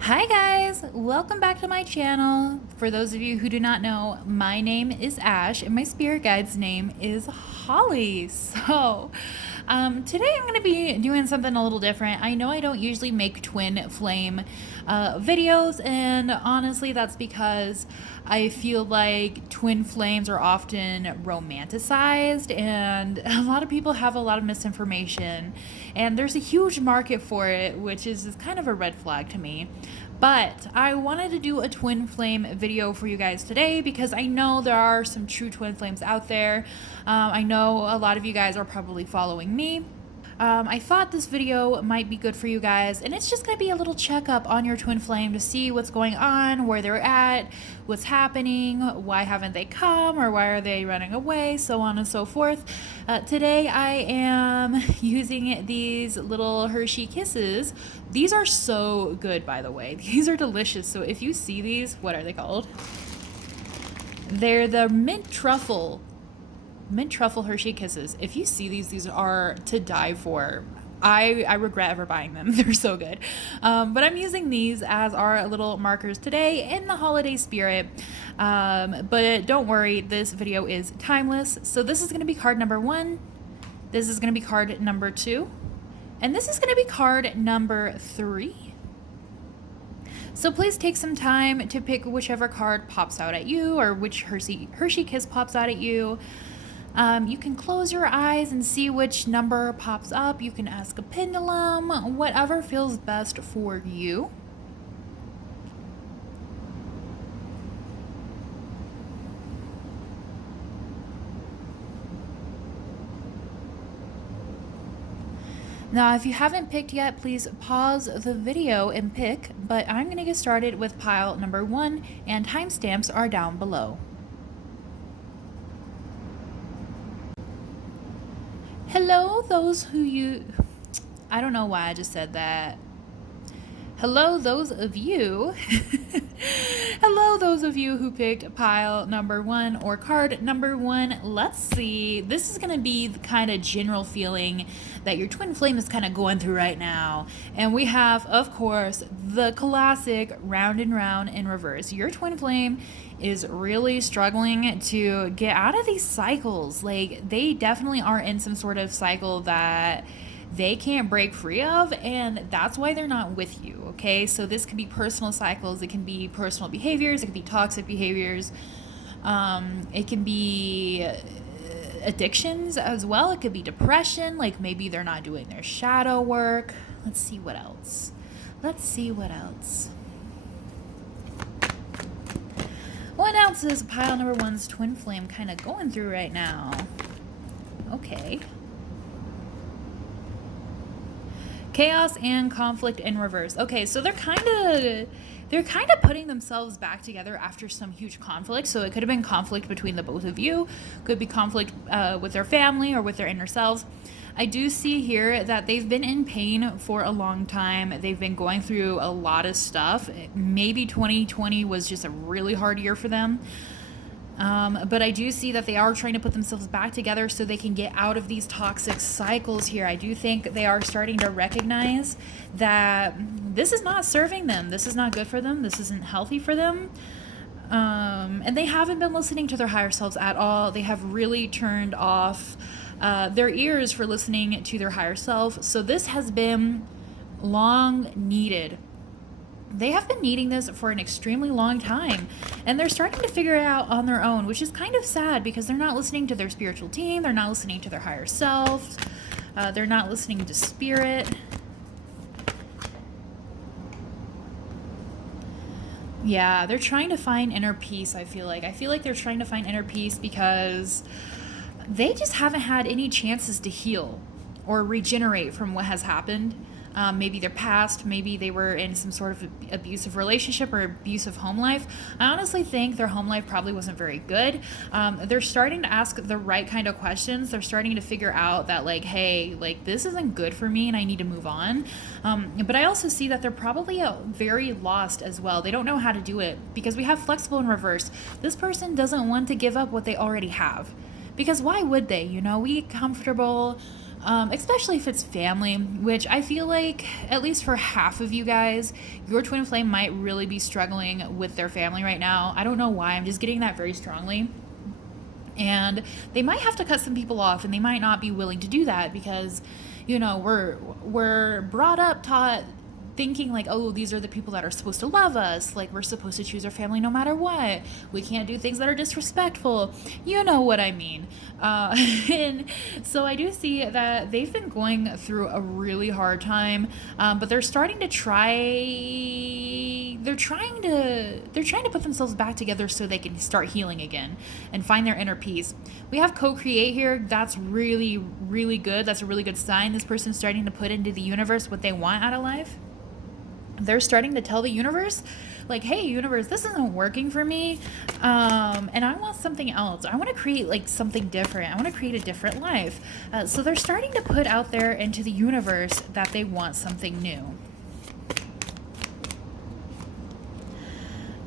Hi guys, welcome back to my channel. For those of you who do not know, my name is Ash and my spirit guide's name is Holly. Today I'm going to be doing something a little different. I know I don't usually make twin flame videos, and honestly that's because I feel like twin flames are often romanticized and a lot of people have a lot of misinformation, and there's a huge market for it, which is kind of a red flag to me. But I wanted to do a twin flame video for you guys today because I know there are some true twin flames out there. I know a lot of you guys are probably following me. I thought this video might be good for you guys, and it's just going to be a little checkup on your twin flame to see what's going on, where they're at, what's happening, why haven't they come, or why are they running away, so on and so forth. Today I am using these little Hershey Kisses. These are so good, by the way. These are delicious. So if you see these, what are they called? They're the mint truffle Hershey Kisses. If you see these are to die for. I regret ever buying them. They're so good. But I'm using these as our little markers today in the holiday spirit. But don't worry, this video is timeless. So this is going to be card number 1. This is going to be card number 2. And this is going to be card number 3. So please take some time to pick whichever card pops out at you, or which Hershey Kiss pops out at you. You can close your eyes and see which number pops up. You can ask a pendulum, whatever feels best for you. Now, if you haven't picked yet, please pause the video and pick, but I'm going to get started with pile number 1, and timestamps are down below. Hello, those who you... I don't know why I just said that. Hello, those of you. Hello, those of you who picked pile number 1 or card number 1. Let's see. This is going to be the kind of general feeling that your twin flame is kind of going through right now. And we have, of course, the classic round and round in reverse. Your twin flame is really struggling to get out of these cycles. Like, they definitely are in some sort of cycle that they can't break free of, and that's why they're not with you. Okay, so this could be personal cycles, it can be personal behaviors, it could be toxic behaviors, it can be addictions as well, it could be depression, like maybe they're not doing their shadow work. Let's see what else. What else is pile number 1's twin flame kind of going through right now? Okay. Chaos and conflict in reverse. Okay, so they're kind of putting themselves back together after some huge conflict. So it could have been conflict between the both of you, could be conflict with their family or with their inner selves. I do see here that they've been in pain for a long time. They've been going through a lot of stuff. Maybe 2020 was just a really hard year for them. But I do see that they are trying to put themselves back together so they can get out of these toxic cycles here. I do think they are starting to recognize that this is not serving them. This is not good for them. This isn't healthy for them. And they haven't been listening to their higher selves at all. They have really turned off their ears for listening to their higher self. So this has been long needed. They have been needing this for an extremely long time, and they're starting to figure it out on their own, which is kind of sad because they're not listening to their spiritual team, they're not listening to their higher self, they're not listening to spirit. Yeah, they're trying to find inner peace, I feel like they're trying to find inner peace because they just haven't had any chances to heal or regenerate from what has happened. Maybe their past, maybe they were in some sort of abusive relationship or abusive home life. I honestly think their home life probably wasn't very good. They're starting to ask the right kind of questions. They're starting to figure out that, like, hey, like, this isn't good for me and I need to move on. But I also see that they're probably very lost as well. They don't know how to do it because we have flexible in reverse. This person doesn't want to give up what they already have. Because why would they? You know, we get comfortable especially if it's family, which I feel like, at least for half of you guys, your twin flame might really be struggling with their family right now. I don't know why, I'm just getting that very strongly. And they might have to cut some people off, and they might not be willing to do that because, you know, we're brought up, taught, thinking like, oh, these are the people that are supposed to love us. Like, we're supposed to choose our family no matter what. We can't do things that are disrespectful. You know what I mean. And so I do see that they've been going through a really hard time, but they're starting to try. They're trying to put themselves back together so they can start healing again and find their inner peace. We have co-create here. That's really, really good. That's a really good sign. This person's starting to put into the universe what they want out of life. They're starting to tell the universe, like, hey, universe, this isn't working for me, and I want something else. I want to create like something different. I want to create a different life. So they're starting to put out there into the universe that they want something new.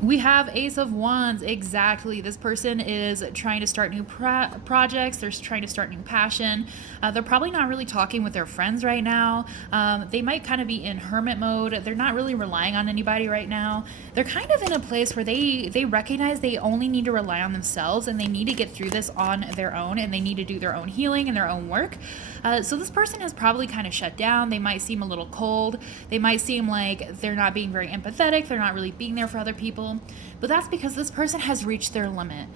We have Ace of Wands. Exactly. This person is trying to start new projects. They're trying to start new passion. They're probably not really talking with their friends right now. They might kind of be in hermit mode. They're not really relying on anybody right now. They're kind of in a place where they recognize they only need to rely on themselves, and they need to get through this on their own, and they need to do their own healing and their own work. So this person is probably kind of shut down. They might seem a little cold. They might seem like they're not being very empathetic. They're not really being there for other people. But that's because this person has reached their limit.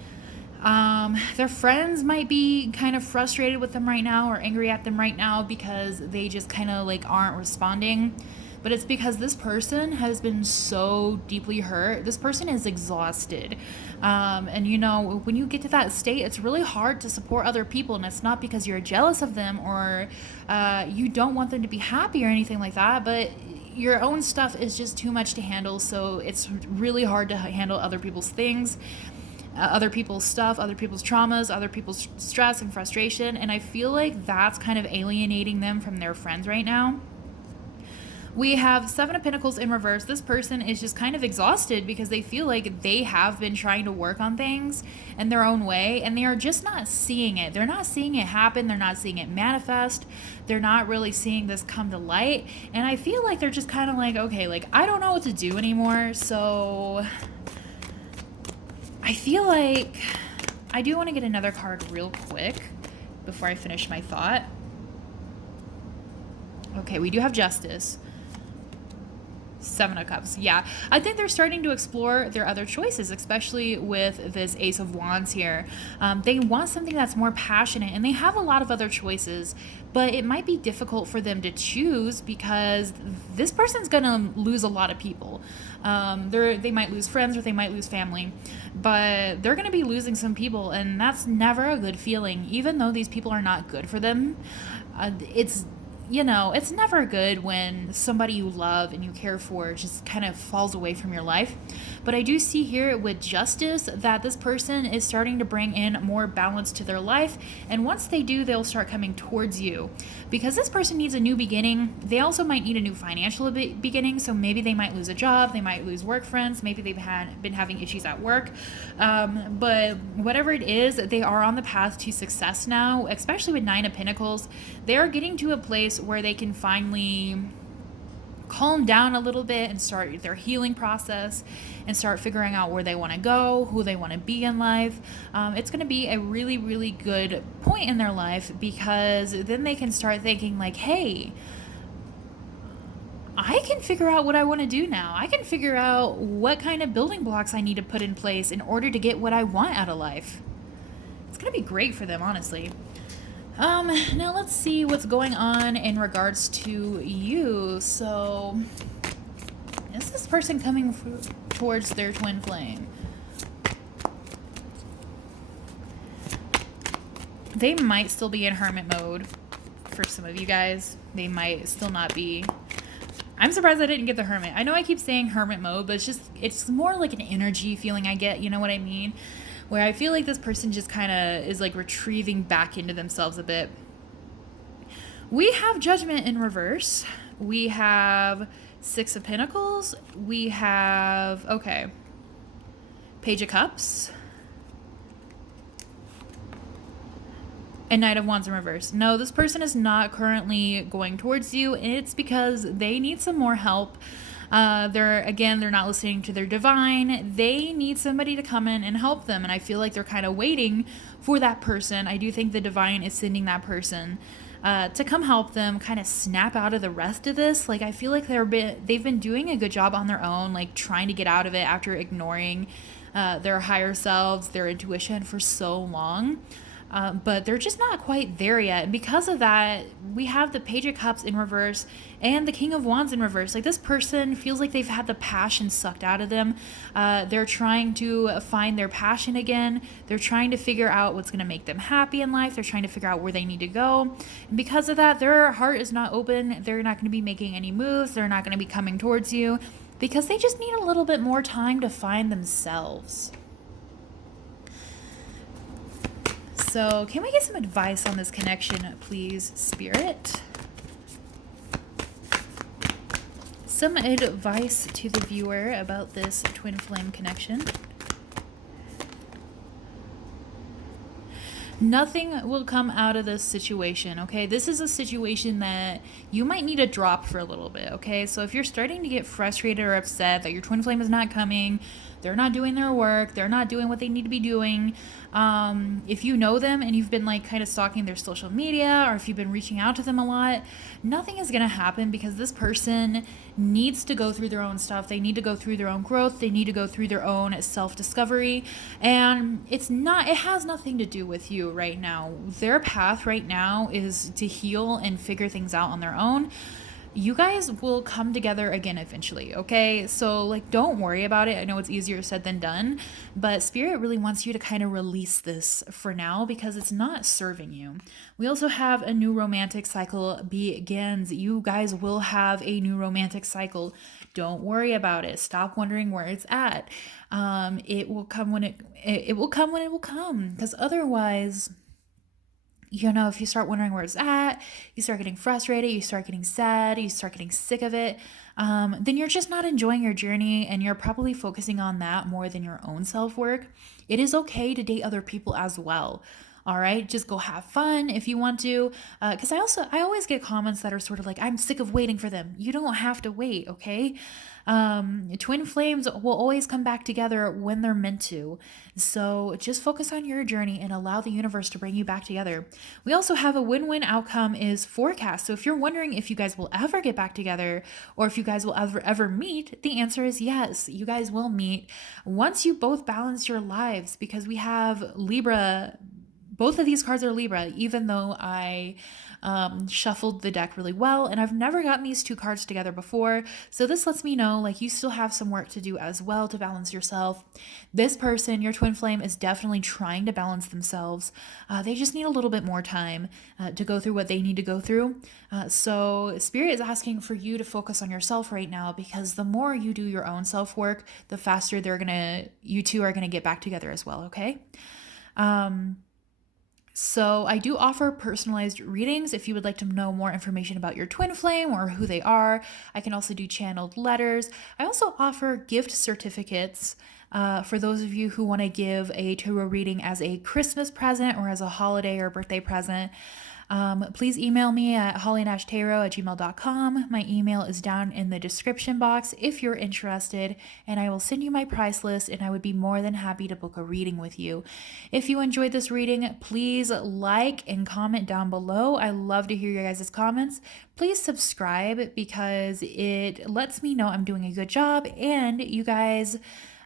Their friends might be kind of frustrated with them right now or angry at them right now because they just kind of like aren't responding. But it's because this person has been so deeply hurt. This person is exhausted. And you know, when you get to that state, it's really hard to support other people. And it's not because you're jealous of them or you don't want them to be happy or anything like that. But your own stuff is just too much to handle. So it's really hard to handle other people's things, other people's stuff, other people's traumas, other people's stress and frustration. And I feel like that's kind of alienating them from their friends right now. We have Seven of Pentacles in reverse. This person is just kind of exhausted because they feel like they have been trying to work on things in their own way, and they are just not seeing it. They're not seeing it happen. They're not seeing it manifest. They're not really seeing this come to light. And I feel like they're just kind of like, okay, like, I don't know what to do anymore. So I feel like I do want to get another card real quick before I finish my thought. Okay, we do have Justice. Seven of Cups. Yeah, I think they're starting to explore their other choices, especially with this Ace of Wands here. They want something that's more passionate, and they have a lot of other choices, but it might be difficult for them to choose because this person's gonna lose a lot of people. They might lose friends or they might lose family, but they're gonna be losing some people, and that's never a good feeling. Even though these people are not good for them, you know, it's never good when somebody you love and you care for just kind of falls away from your life. But I do see here with Justice that this person is starting to bring in more balance to their life. And once they do, they'll start coming towards you. Because this person needs a new beginning. They also might need a new financial beginning. So maybe they might lose a job. They might lose work friends. Maybe they've been having issues at work. But whatever it is, they are on the path to success now, especially with Nine of Pentacles. They are getting to a place where they can finally calm down a little bit and start their healing process and start figuring out where they want to go, who they want to be in life. It's going to be a really, really good point in their life because then they can start thinking like, hey, I can figure out what I want to do now. I can figure out what kind of building blocks I need to put in place in order to get what I want out of life. It's going to be great for them, honestly. Now let's see what's going on in regards to you. So, is this person coming towards their twin flame? They might still be in hermit mode for some of you guys. They might still not be. I'm surprised I didn't get the hermit. I know I keep saying hermit mode, but it's more like an energy feeling I get, you know what I mean? Where I feel like this person just kind of is like retrieving back into themselves a bit. We have Judgment in reverse. We have Six of Pentacles. We have, okay, Page of Cups. And Knight of Wands in reverse. No, this person is not currently going towards you. It's because they need some more help. They're not listening to their divine. They need somebody to come in and help them. And I feel like they're kind of waiting for that person. I do think the divine is sending that person to come help them kind of snap out of the rest of this. Like, I feel like they've been doing a good job on their own, like trying to get out of it after ignoring their higher selves, their intuition for so long. But they're just not quite there yet. And because of that, we have the Page of Cups in reverse and the King of Wands in reverse. Like, this person feels like they've had the passion sucked out of them. They're trying to find their passion again. They're trying to figure out what's going to make them happy in life. They're trying to figure out where they need to go. And because of that, their heart is not open. They're not going to be making any moves. They're not going to be coming towards you because they just need a little bit more time to find themselves. So can we get some advice on this connection, please, Spirit? Some advice to the viewer about this twin flame connection. Nothing will come out of this situation, okay? This is a situation that you might need to drop for a little bit, okay? So if you're starting to get frustrated or upset that your twin flame is not coming, they're not doing their work, they're not doing what they need to be doing, if you know them and you've been like kind of stalking their social media, or if you've been reaching out to them a lot, nothing is going to happen because this person needs to go through their own stuff. They need to go through their own growth. They need to go through their own self-discovery. And it has nothing to do with you right now. Their path right now is to heal and figure things out on their own. You guys will come together again eventually, okay? So, like, don't worry about it. I know it's easier said than done, but Spirit really wants you to kind of release this for now because it's not serving you. We also have a new romantic cycle begins. You guys will have a new romantic cycle. Don't worry about it. Stop wondering where it's at. It will come when it will come when it will come, because otherwise, you know, if you start wondering where it's at, you start getting frustrated, you start getting sad, you start getting sick of it, then you're just not enjoying your journey and you're probably focusing on that more than your own self-work. It is okay to date other people as well. All right, just go have fun if you want to. Because I always get comments that are sort of like, I'm sick of waiting for them. You don't have to wait, okay? Twin flames will always come back together when they're meant to. So just focus on your journey and allow the universe to bring you back together. We also have a win-win outcome is forecast. So if you're wondering if you guys will ever get back together or if you guys will ever meet, the answer is yes. You guys will meet once you both balance your lives, because we have Libra. Both of these cards are Libra, even though I shuffled the deck really well, and I've never gotten these two cards together before. So this lets me know, like, you still have some work to do as well to balance yourself. This person, your twin flame, is definitely trying to balance themselves. They just need a little bit more time to go through what they need to go through. So Spirit is asking for you to focus on yourself right now, because the more you do your own self-work, the faster you two are gonna get back together as well, okay? So I do offer personalized readings if you would like to know more information about your twin flame or who they are. I can also do channeled letters. I also offer gift certificates for those of you who want to give a tarot reading as a Christmas present or as a holiday or birthday present. Please email me at hollyandashtarot@gmail.com. My email is down in the description box if you're interested, and I will send you my price list, and I would be more than happy to book a reading with you. If you enjoyed this reading, please like and comment down below. I love to hear your guys' comments. Please subscribe because it lets me know I'm doing a good job, and you guys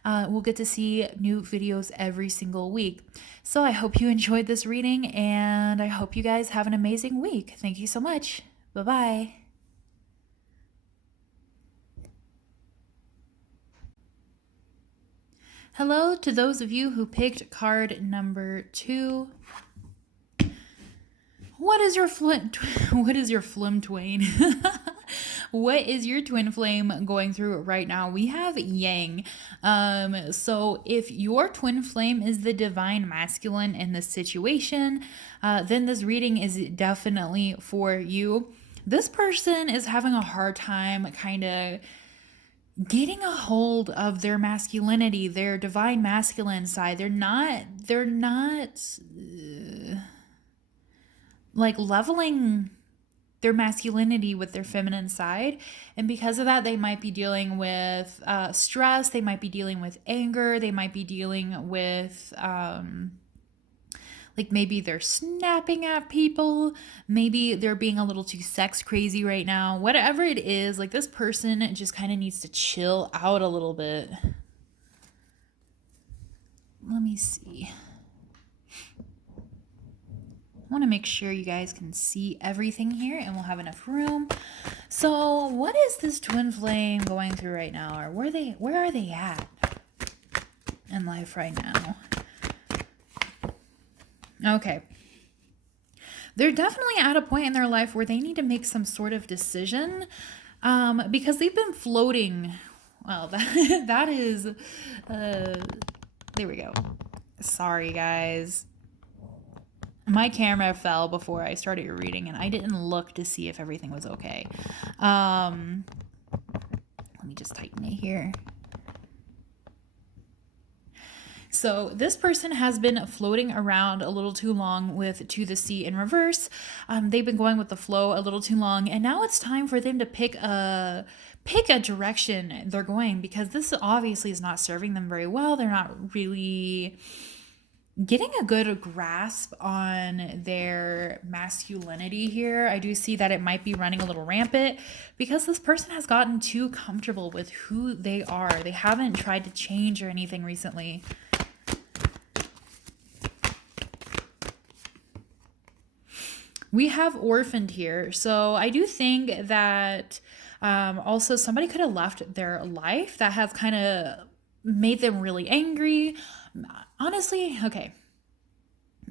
we'll get to see new videos every single week. So I hope you enjoyed this reading, and I hope you guys have an amazing week. Thank you so much. Bye-bye. Hello to those of you who picked card number 2. What is your flim twain? What is your twin flame going through right now? We have Yang. So if your twin flame is the divine masculine in this situation, then this reading is definitely for you. This person is having a hard time kind of getting a hold of their masculinity, their divine masculine side. They're not like leveling their masculinity with their feminine side. And because of that, they might be dealing with stress. They might be dealing with anger. They might be dealing with like maybe they're snapping at people. Maybe they're being a little too sex crazy right now. Whatever it is, like this person just kind of needs to chill out a little bit. Let me see. I want to make sure you guys can see everything here and we'll have enough room. So what is this twin flame going through right now? Or where are they at in life right now? Okay. They're definitely at a point in their life where they need to make some sort of decision because they've been floating. Well, that is, there we go. Sorry, guys. My camera fell before I started reading and I didn't look to see if everything was okay. Let me just tighten it here. So this person has been floating around a little too long with To the Sea in reverse. They've been going with the flow a little too long, and now it's time for them to pick a direction they're going, because this obviously is not serving them very well. They're not really getting a good grasp on their masculinity here. I do see that it might be running a little rampant because this person has gotten too comfortable with who they are. They haven't tried to change or anything recently. We have orphaned here. So I do think that also somebody could have left their life that has kind of made them really angry. Honestly, okay.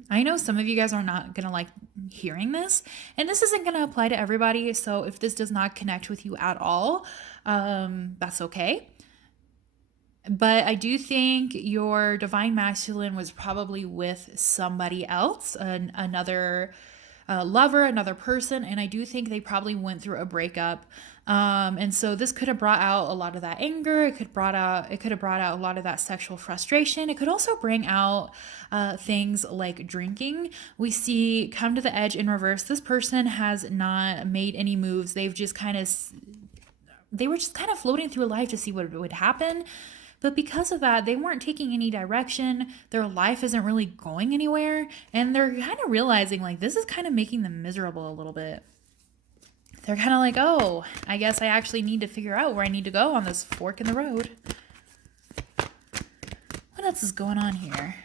I know some of you guys are not going to like hearing this, and this isn't going to apply to everybody. So if this does not connect with you at all, that's okay. But I do think your divine masculine was probably with somebody else, another lover, another person, and I do think they probably went through a breakup. And so this could have brought out a lot of that anger. It could have brought out a lot of that sexual frustration. It could also bring out things like drinking. We see Come to the Edge in reverse. This person has not made any moves. They were just kind of floating through life to see what would happen. But because of that, they weren't taking any direction. Their life isn't really going anywhere. And they're kind of realizing like this is kind of making them miserable a little bit. They're kind of like, oh, I guess I actually need to figure out where I need to go on this fork in the road. What else is going on here?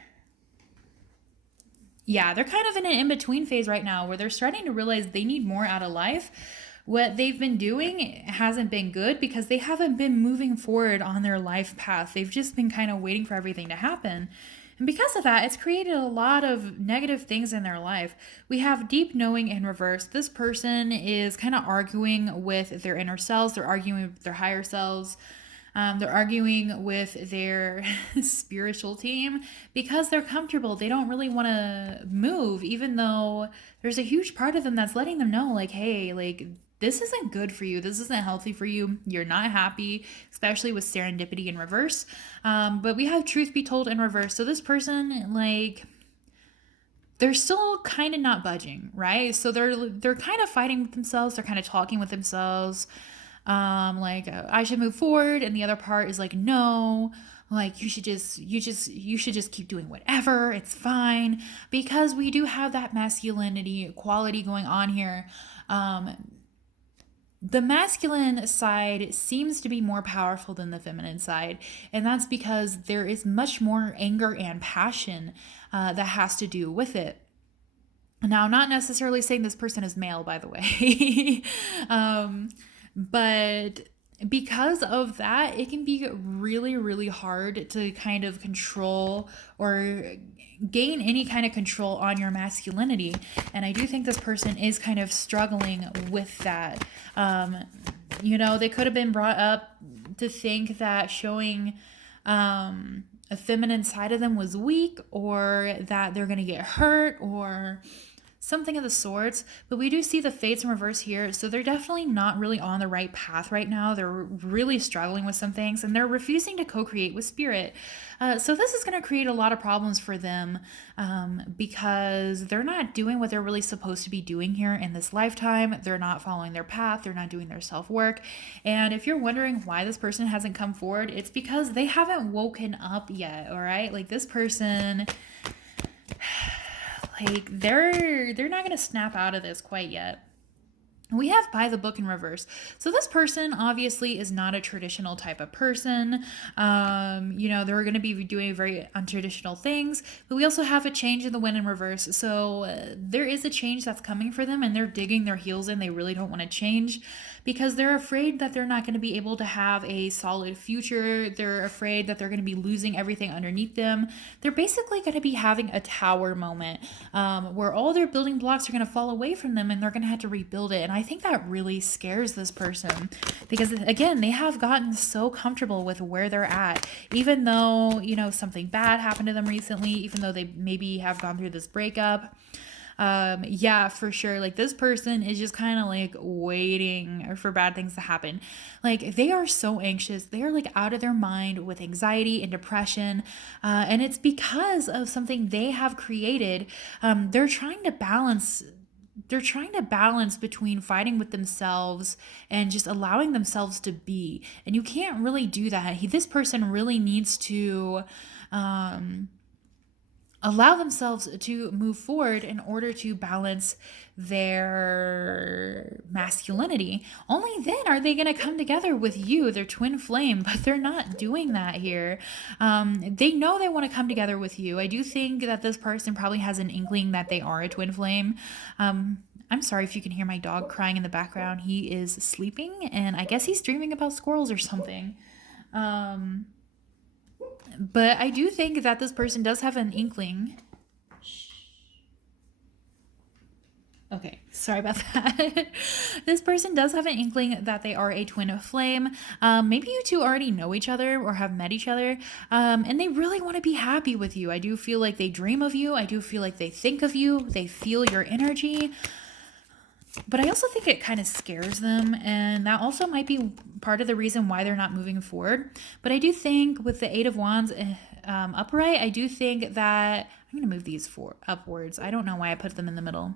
Yeah, they're kind of in an in-between phase right now where they're starting to realize they need more out of life. What they've been doing hasn't been good because they haven't been moving forward on their life path. They've just been kind of waiting for everything to happen. And because of that, it's created a lot of negative things in their life. We have deep knowing in reverse. This person is kind of arguing with their inner selves. They're arguing with their higher selves. They're arguing with their spiritual team because they're comfortable. They don't really want to move, even though there's a huge part of them that's letting them know, like, hey, like, this isn't good for you. This isn't healthy for you. You're not happy, especially with serendipity in reverse. But we have truth be told in reverse. So this person, like, they're still kind of not budging, right? So they're kind of fighting with themselves. They're kind of talking with themselves. Like, I should move forward. And the other part is like, no, like you should just keep doing whatever. It's fine. Because we do have that masculinity quality going on here. The masculine side seems to be more powerful than the feminine side, and that's because there is much more anger and passion that has to do with it. Now, I'm not necessarily saying this person is male, by the way, but because of that, it can be really, really hard to kind of control or gain any kind of control on your masculinity. And I do think this person is kind of struggling with that. They could have been brought up to think that showing a feminine side of them was weak, or that they're going to get hurt, or something of the sorts, but we do see the fates in reverse here. So they're definitely not really on the right path right now. They're really struggling with some things, and they're refusing to co-create with spirit. So this is going to create a lot of problems for them because they're not doing what they're really supposed to be doing here in this lifetime. They're not following their path. They're not doing their self-work. And if you're wondering why this person hasn't come forward, it's because they haven't woken up yet, all right? Like this person, like they're not going to snap out of this quite yet. We have by the book in reverse. So this person obviously is not a traditional type of person. They're going to be doing very untraditional things, but we also have a change in the wind in reverse. So there is a change that's coming for them, and they're digging their heels in. They really don't want to change because they're afraid that they're not going to be able to have a solid future. They're afraid that they're going to be losing everything underneath them. They're basically going to be having a tower moment where all their building blocks are going to fall away from them, and they're going to have to rebuild it. And I think that really scares this person because, again, they have gotten so comfortable with where they're at, even though, something bad happened to them recently, even though they maybe have gone through this breakup. Yeah, for sure. Like this person is just kind of like waiting for bad things to happen. Like they are so anxious. They are like out of their mind with anxiety and depression. And it's because of something they have created. They're trying to balance between fighting with themselves and just allowing themselves to be. And you can't really do that. This person really needs to allow themselves to move forward in order to balance their masculinity. Only then are they going to come together with you, their twin flame, but they're not doing that here. They know they want to come together with you. I do think that this person probably has an inkling that they are a twin flame. I'm sorry if you can hear my dog crying in the background. He is sleeping, and I guess he's dreaming about squirrels or something. But I do think that this person does have an inkling. Okay, sorry about that. This person does have an inkling that they are a twin flame. Maybe you two already know each other or have met each other, and they really want to be happy with you. I do feel like they dream of you. I do feel like they think of you. They feel your energy. But I also think it kind of scares them, and that also might be part of the reason why they're not moving forward. But I do think with the Eight of Wands upright, I do think that I'm going to move these upwards. I don't know why I put them in the middle.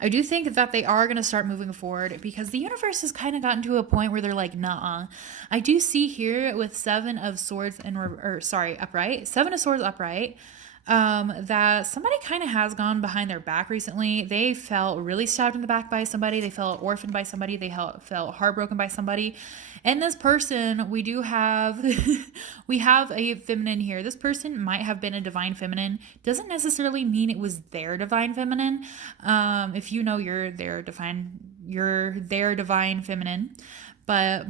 I do think that they are going to start moving forward because the universe has kind of gotten to a point where they're like, nah. I do see here with Seven of Swords upright, Seven of Swords upright, that somebody kind of has gone behind their back recently. They felt really stabbed in the back by somebody. They felt orphaned by somebody. They felt heartbroken by somebody. And this person, we have a feminine here. This person might have been a divine feminine. Doesn't necessarily mean it was their divine feminine. If you know you're their divine feminine, but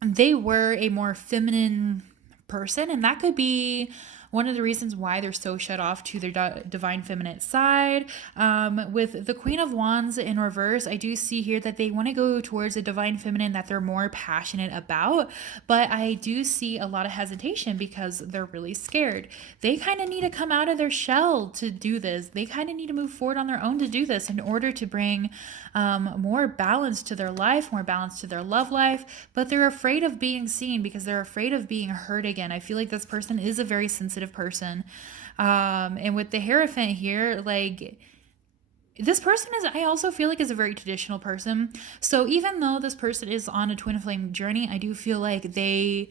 they were a more feminine person, and that could be one of the reasons why they're so shut off to their divine feminine side. With the Queen of Wands in reverse, I do see here that they want to go towards a divine feminine that they're more passionate about, but I do see a lot of hesitation because they're really scared. They kind of need to come out of their shell to do this. They kind of need to move forward on their own to do this in order to bring more balance to their life, more balance to their love life, but they're afraid of being seen because they're afraid of being hurt again. I feel like this person is a very sensitive person. And with the Hierophant here, like this person I also feel like is a very traditional person. So even though this person is on a twin flame journey, I do feel like they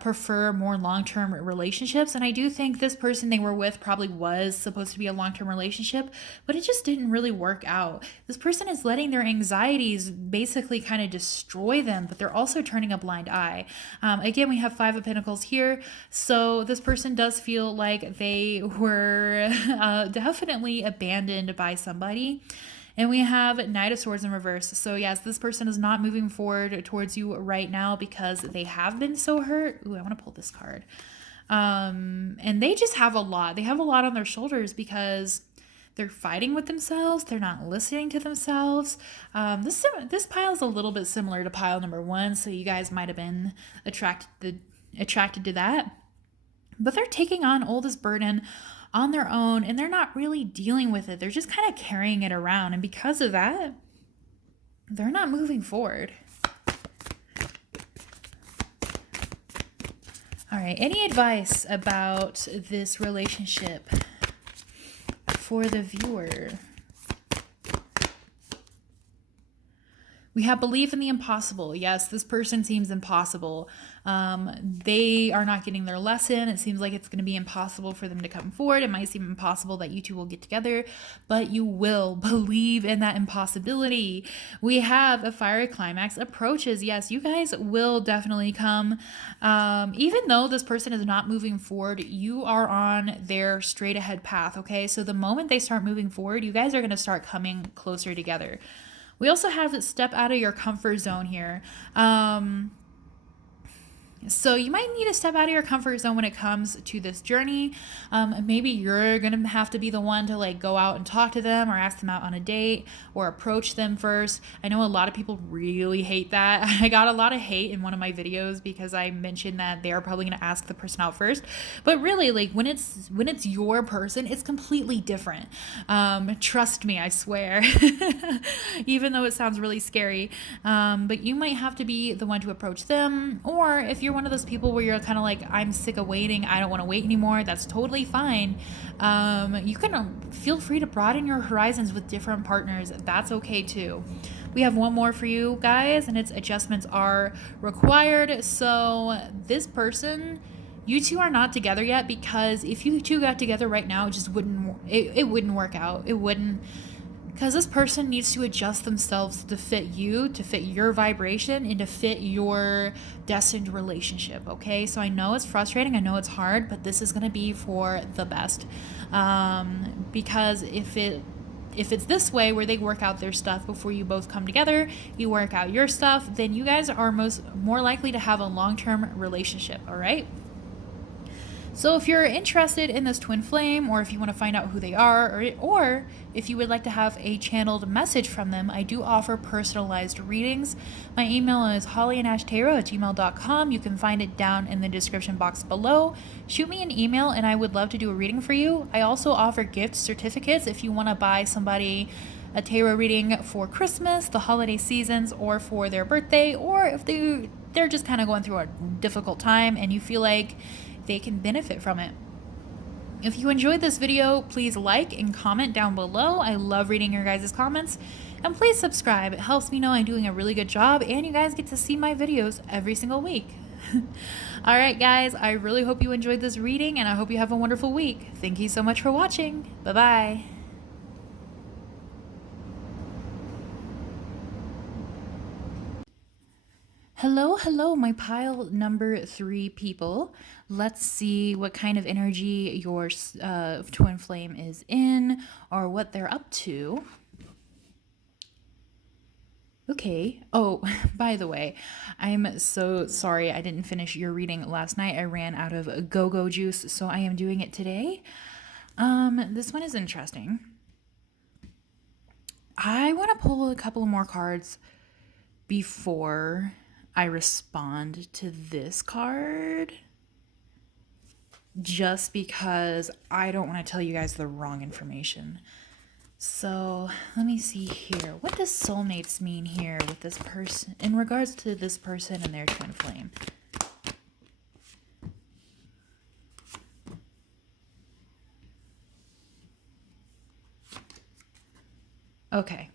prefer more long-term relationships. And I do think this person they were with probably was supposed to be a long-term relationship, but it just didn't really work out. This person is letting their anxieties basically kind of destroy them, but they're also turning a blind eye. Again, we have Five of Pentacles here. So this person does feel like they were definitely abandoned by somebody. And we have Knight of Swords in reverse. So yes, this person is not moving forward towards you right now because they have been so hurt. Ooh, I want to pull this card. And they just have a lot. They have a lot on their shoulders because they're fighting with themselves. They're not listening to themselves. This pile is a little bit similar to pile number 1. So you guys might have been attracted to that. But they're taking on all this burden on their own, and they're not really dealing with it. They're just kind of carrying it around. And because of that, they're not moving forward. All right, any advice about this relationship for the viewer? We have belief in the impossible. Yes, this person seems impossible. They are not getting their lesson. It seems like it's going to be impossible for them to come forward. It might seem impossible that you two will get together, but you will believe in that impossibility. We have a fiery climax approaches. Yes, you guys will definitely come. Even though this person is not moving forward, you are on their straight ahead path, okay? So the moment they start moving forward, you guys are going to start coming closer together. We also have step out of your comfort zone here. So you might need to step out of your comfort zone when it comes to this journey. Maybe you're going to have to be the one to like go out and talk to them or ask them out on a date or approach them first. I know a lot of people really hate that. I got a lot of hate in one of my videos because I mentioned that they are probably going to ask the person out first. But really, like when it's your person, it's completely different. Trust me, I swear. Even though it sounds really scary. But you might have to be the one to approach them, or if you're one of those people where you're kind of like, I'm sick of waiting, I don't want to wait anymore, that's totally fine. You can feel free to broaden your horizons with different partners. That's okay too. We have one more for you guys, and it's adjustments are required. So this person, you two are not together yet, because if you two got together right now, it wouldn't work out. It wouldn't. Because this person needs to adjust themselves to fit you, to fit your vibration, and to fit your destined relationship, okay? So I know it's frustrating, I know it's hard, but this is going to be for the best. Because if it's this way, where they work out their stuff before you both come together, you work out your stuff, then you guys are more likely to have a long-term relationship, all right? So if you're interested in this twin flame, or if you want to find out who they are, or if you would like to have a channeled message from them, I do offer personalized readings. My email is hollyandashtarot@gmail.com. You can find it down in the description box below. Shoot me an email and I would love to do a reading for you. I also offer gift certificates if you want to buy somebody a tarot reading for Christmas, the holiday seasons, or for their birthday, or if they're just kind of going through a difficult time and you feel like they can benefit from it. If you enjoyed this video, please like and comment down below. I love reading your guys' comments. And please subscribe. It helps me know I'm doing a really good job, and you guys get to see my videos every single week. All right, guys, I really hope you enjoyed this reading, and I hope you have a wonderful week. Thank you so much for watching. Bye-bye. Hello, my pile number 3 people. Let's see what kind of energy your twin flame is in, or what they're up to. Okay. Oh, by the way, I'm so sorry I didn't finish your reading last night. I ran out of go-go juice, so I am doing it today. This one is interesting. I want to pull a couple more cards before I respond to this card, just because I don't want to tell you guys the wrong information. So let me see here. What does soulmates mean here with this person, in regards to this person and their twin flame? Okay.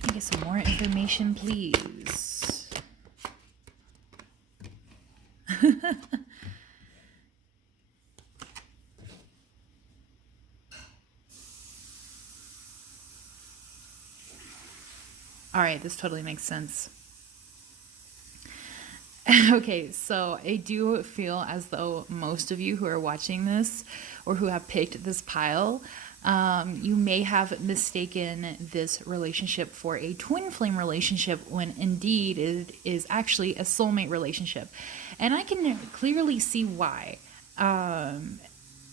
Can I get some more information, please? All right, this totally makes sense. Okay, so I do feel as though most of you who are watching this, or who have picked this pile, you may have mistaken this relationship for a twin flame relationship, when indeed it is actually a soulmate relationship. And I can clearly see why.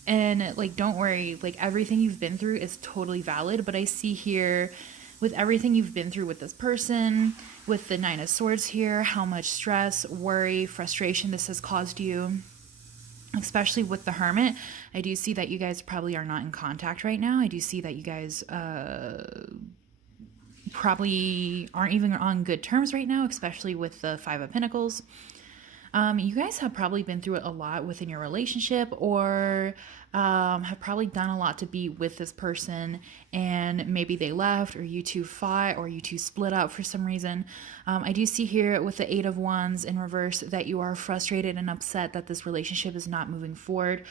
And like, don't worry, like everything you've been through is totally valid. But I see here with everything you've been through with this person, with the Nine of Swords here, how much stress, worry, frustration this has caused you, especially with the Hermit. I do see that you guys probably are not in contact right now. I do see that you guys probably aren't even on good terms right now, especially with the Five of Pentacles. You guys have probably been through it a lot within your relationship, or have probably done a lot to be with this person, and maybe they left, or you two fought, or you two split up for some reason. I do see here with the Eight of Wands in reverse that you are frustrated and upset that this relationship is not moving forward.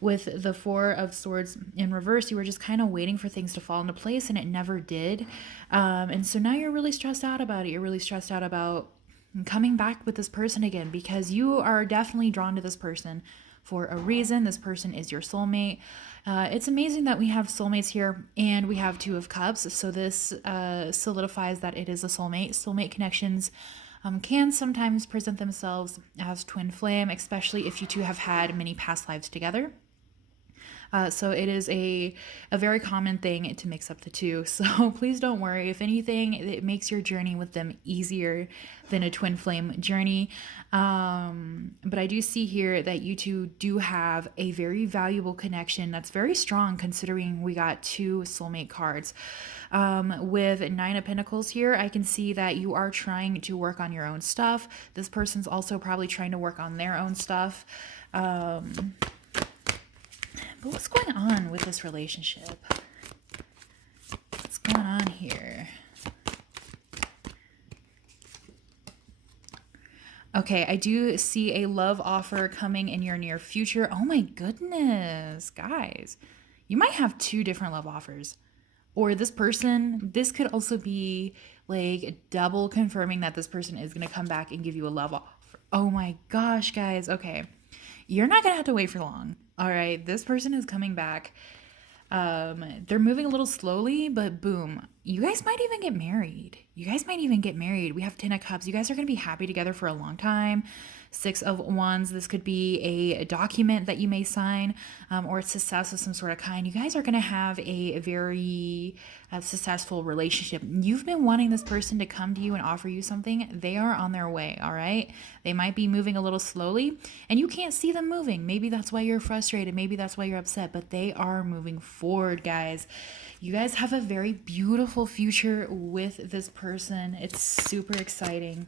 With the Four of Swords in reverse, you were just kind of waiting for things to fall into place, and it never did. And so now you're really stressed out about it. You're really stressed out about coming back with this person again, because you are definitely drawn to this person for a reason. This person is your soulmate. It's amazing that we have soulmates here, and we have Two of Cups. So this solidifies that it is a soulmate. Soulmate connections can sometimes present themselves as twin flame, especially if you two have had many past lives together. So it is a very common thing to mix up the two. So please don't worry. If anything, it makes your journey with them easier than a twin flame journey. But I do see here that you two do have a very valuable connection that's very strong, considering we got two soulmate cards. With Nine of Pentacles here, I can see that you are trying to work on your own stuff. This person's also probably trying to work on their own stuff. But what's going on with this relationship? What's going on here? Okay, I do see a love offer coming in your near future. Oh my goodness, guys. You might have two different love offers. Or this person, this could also be like double confirming that this person is going to come back and give you a love offer. Oh my gosh, guys. Okay. You're not going to have to wait for long. All right. This person is coming back. They're moving a little slowly, but boom. You guys might even get married. You guys might even get married. We have Ten of Cups. You guys are going to be happy together for a long time. Six of Wands. This could be a document that you may sign, or it's success of some sort of kind. You guys are going to have a very successful relationship. You've been wanting this person to come to you and offer you something. They are on their way, all right? They might be moving a little slowly, and you can't see them moving. Maybe that's why you're frustrated. Maybe that's why you're upset, but they are moving forward, guys. You guys have a very beautiful future with this person. It's super exciting.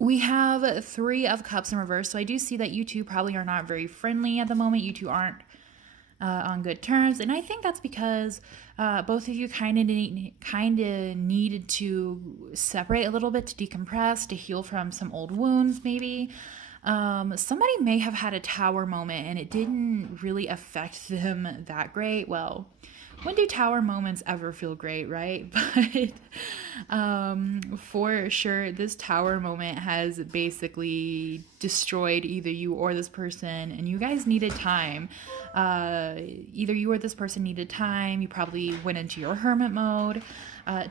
We have Three of Cups in reverse. So I do see that you two probably are not very friendly at the moment. You two aren't on good terms. And I think that's because both of you kind of needed to separate a little bit, to decompress, to heal from some old wounds maybe. Somebody may have had a tower moment and it didn't really affect them that great. Well, when do tower moments ever feel great, right? But for sure, this tower moment has basically destroyed either you or this person, and you guys needed time. Either you or this person needed time. You probably went into your hermit mode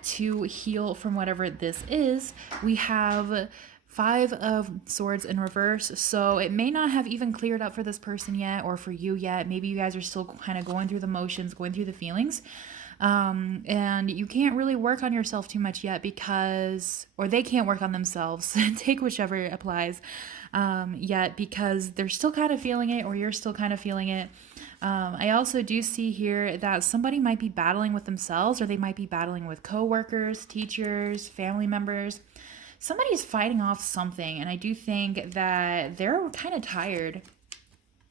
to heal from whatever this is. We have Five of Swords in reverse, so it may not have even cleared up for this person yet, or for you yet. Maybe you guys are still kind of going through the motions, going through the feelings, and you can't really work on yourself too much yet because, or they can't work on themselves, take whichever applies, yet, because they're still kind of feeling it, or you're still kind of feeling it. I also do see here that somebody might be battling with themselves, or they might be battling with coworkers, teachers, family members. Somebody's fighting off something, and I do think that they're kind of tired.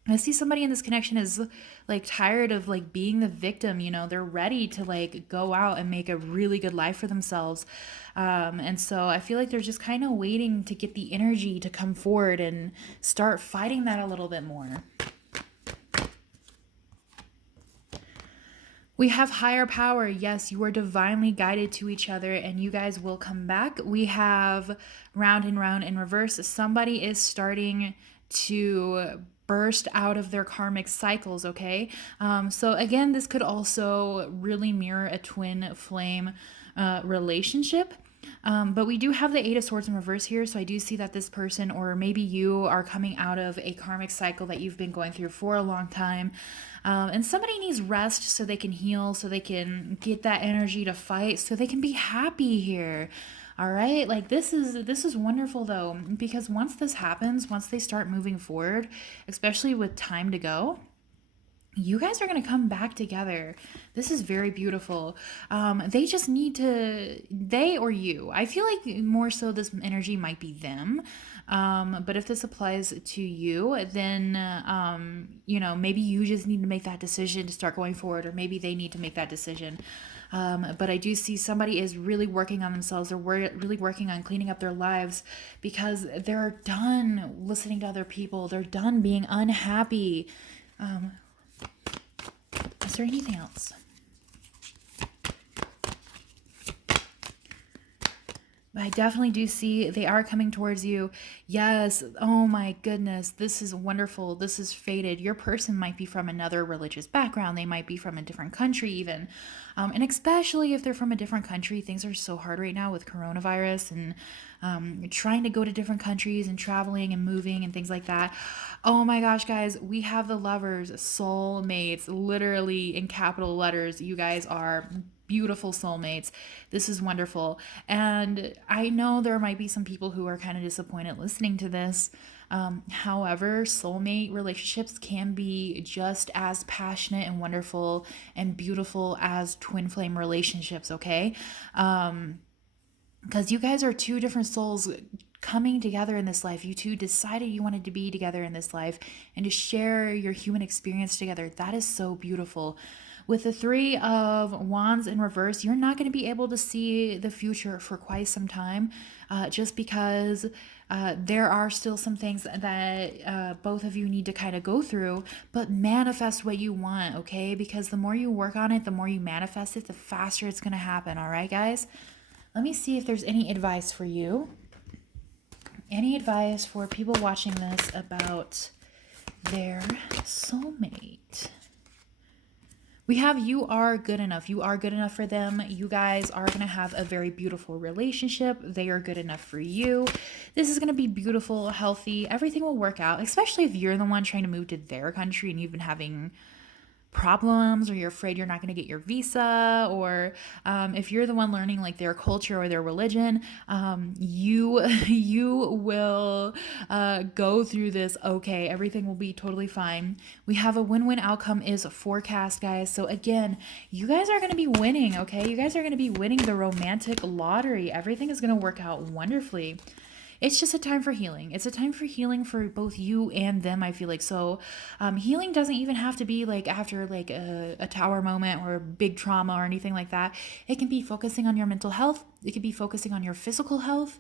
I see somebody in this connection is like tired of like being the victim, you know. They're ready to like go out and make a really good life for themselves. And so I feel like they're just kind of waiting to get the energy to come forward and start fighting that a little bit more. We have higher power. Yes, you are divinely guided to each other and you guys will come back. We have round and round in reverse. Somebody is starting to burst out of their karmic cycles, okay? So again, this could also really mirror a twin flame relationship. But we do have the Eight of Swords in reverse here, so I do see that this person, or maybe you, are coming out of a karmic cycle that you've been going through for a long time. And somebody needs rest so they can heal, so they can get that energy to fight, so they can be happy here. All right, like this is wonderful though, because once this happens, once they start moving forward, especially with time to go, you guys are going to come back together. This is very beautiful. They just need to, they or you, I feel like more so this energy might be them. But if this applies to you, then, maybe you just need to make that decision to start going forward, or maybe they need to make that decision. But I do see somebody is really working on themselves. They're really working on cleaning up their lives because they're done listening to other people. They're done being unhappy. Is there anything else? I definitely do see they are coming towards you. Yes. Oh my goodness. This is wonderful. This is fated. Your person might be from another religious background. They might be from a different country even. And especially if they're from a different country, things are so hard right now with coronavirus and trying to go to different countries and traveling and moving and things like that. Oh my gosh, guys, we have the lovers, soulmates, literally in capital letters. You guys are beautiful soulmates. This is wonderful. And I know there might be some people who are kind of disappointed listening to this. However, soulmate relationships can be just as passionate and wonderful and beautiful as twin flame relationships, okay? Because you guys are two different souls coming together in this life. You two decided you wanted to be together in this life and to share your human experience together. That is so beautiful. With the Three of Wands in reverse, you're not going to be able to see the future for quite some time, just because there are still some things that both of you need to kind of go through, but manifest what you want, okay? Because the more you work on it, the more you manifest it, the faster it's going to happen, all right, guys? Let me see if there's any advice for you. Any advice for people watching this about their soulmate? We have you are good enough. You are good enough for them. You guys are going to have a very beautiful relationship. They are good enough for you. This is going to be beautiful, healthy. Everything will work out, especially if you're the one trying to move to their country and you've been having problems, or you're afraid you're not going to get your visa, or if you're the one learning like their culture or their religion, you will go through this okay. Everything will be totally fine. We have a win-win outcome is forecast, guys. So again, you guys are going to be winning, okay? You guys are going to be winning the romantic lottery. Everything is going to work out wonderfully. It's just a time for healing. It's a time for healing for both you and them, I feel like. So healing doesn't even have to be like after like a tower moment or a big trauma or anything like that. It can be focusing on your mental health. It can be focusing on your physical health.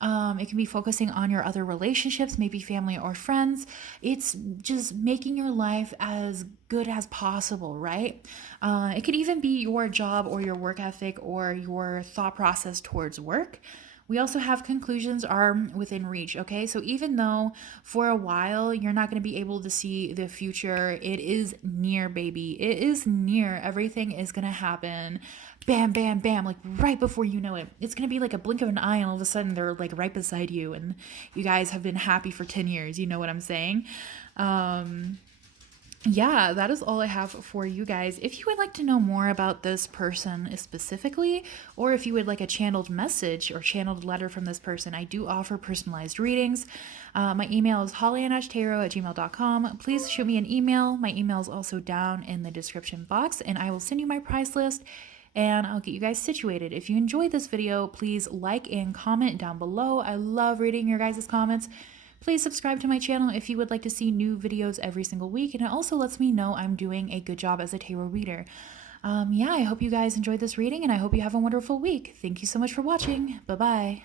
It can be focusing on your other relationships, maybe family or friends. It's just making your life as good as possible, right? It could even be your job or your work ethic or your thought process towards work. We also have conclusions are within reach, okay? So even though for a while you're not going to be able to see the future, it is near, baby. It is near. Everything is going to happen. Bam, bam, bam, like right before you know it. It's going to be like a blink of an eye, and all of a sudden they're like right beside you, and you guys have been happy for 10 years. You know what I'm saying? Yeah, that is all I have for you guys. If you would like to know more about this person specifically, or if you would like a channeled message or channeled letter from this person, I do offer personalized readings. My email is hollyandashtarot@gmail.com. Please shoot me an email. My email is also down in the description box, and I will send you my price list, and I'll get you guys situated. If you enjoyed this video, please like and comment down below. I love reading your guys' comments. Please subscribe to my channel if you would like to see new videos every single week, and it also lets me know I'm doing a good job as a tarot reader. Yeah, I hope you guys enjoyed this reading, and I hope you have a wonderful week. Thank you so much for watching. Bye-bye.